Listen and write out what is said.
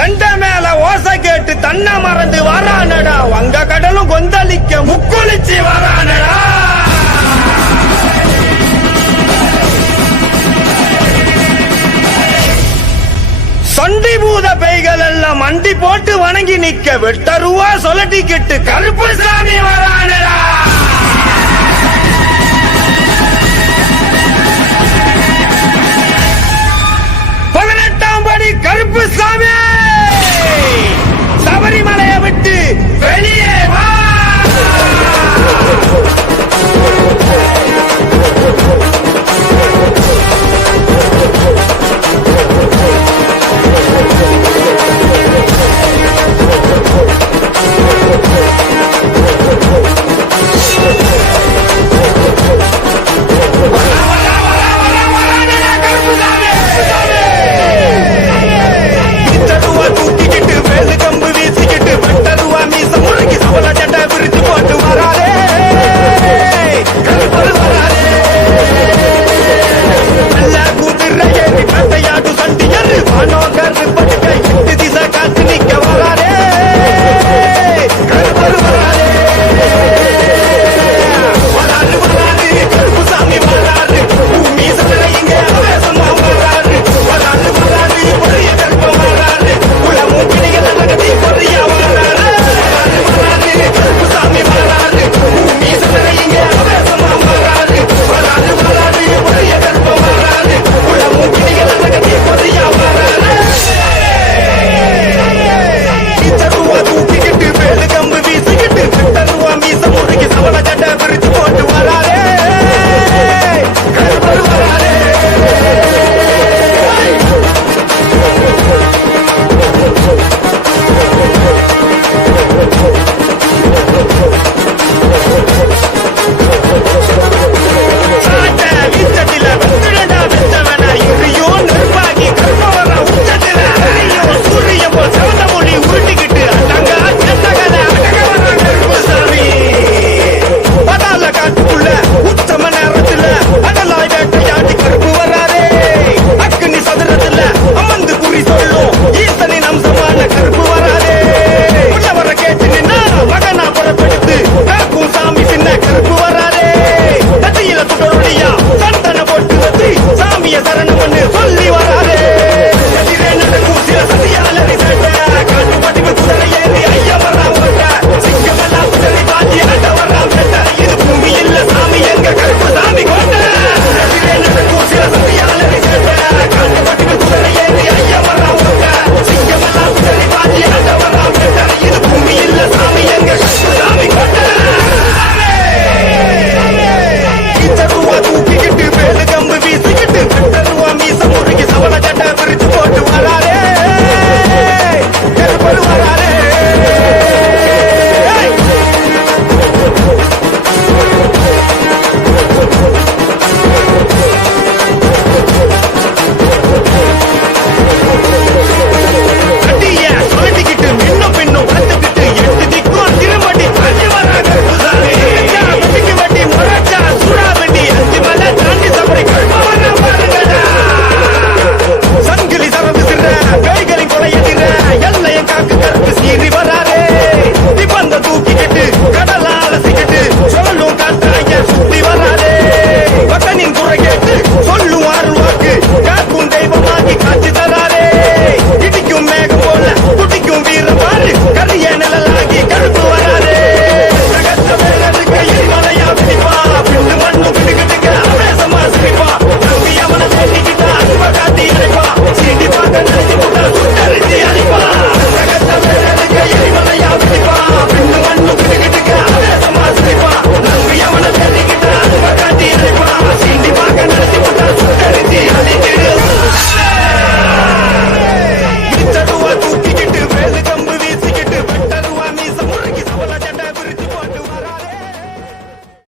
தண்ட மேல ஓசை கேட்டு தன்னை மறந்து வரானடா. வங்க கடலும் கொந்தளிக்க முக்குளிச்சு வரானடா. சொண்டி பூத பைகள் எல்லாம் மண்டி போட்டு வணங்கி நிக்க வெட்டருவா சொலட்டிக்கிட்டு கருப்பு சாமி வரானடா.